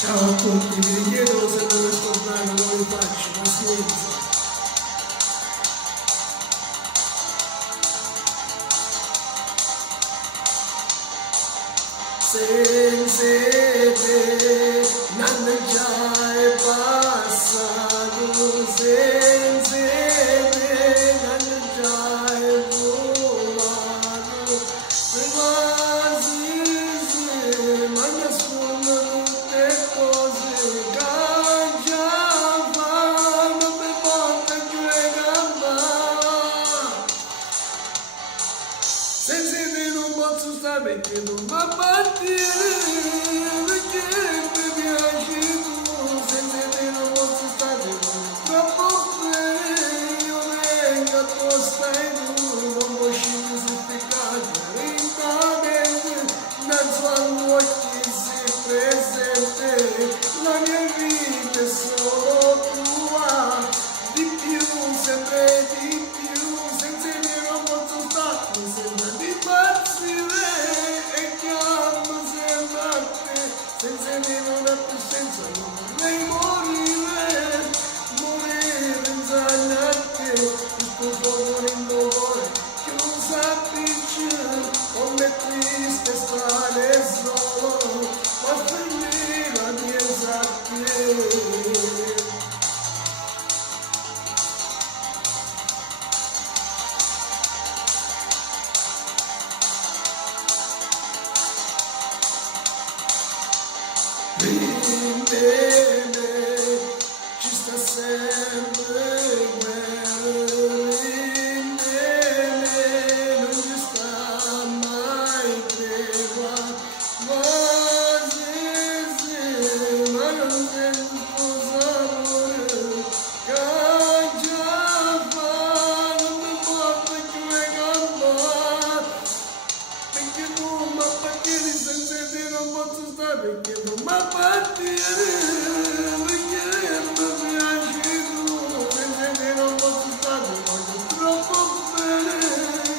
Ciao a tutti, vi richiedo se non ascoltare non lo faccio, pazienza. Senza te non già è passato, senza te non già è volato, quasi ma nascondono tutte cose che già fanno per portare giù le gambe. Senza te non posso stare perché non mi appartiene, perché mi piaci tu. Senza te non posso stare troppo bene, io vengo apposta e tu non puoi scendere se ti cade in ta mente, non so a occhi si presente, la mia vita è solo tua, di più, sempre di più, senza te non posso stare, mi sembra di impazzire e chiamo sempre a te, senza te non ha più senso, non vorrei morire, morire pensando a te, questo fuoco nel mio cuore che non sappi più, come triste stare solo, ma per me la mia sa te. In bene ci sta sempre quello, in bene non ci sta mai tregua, ma se ma non sento sapore, che già fa non mi porta più le gambe, perché tu mi appartieni, senza te non posso stare, perché tu mi appartieni, perché mi piaci tu, senza te non posso stare, ti voglio troppo bene,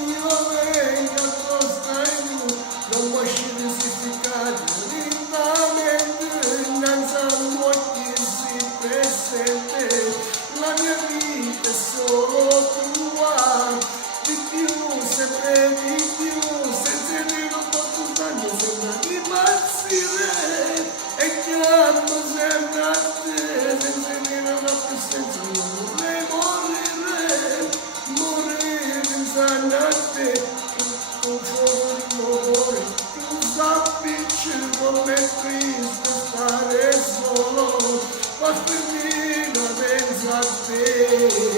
io vengo apposta e tu non puoi scendere se ti cade lentamente, innanzi agli occhi si presente, la mia vita è solo tua, di più, sempre di più, senza te non posso stare, mi sembra di impazzire e chiamo sempre a te, senza te non ha più senso, io vorrei morire, morire pensando a te, un fuoco nel mio cuore, tu sappi come è triste stare solo, ma per me la penso a te.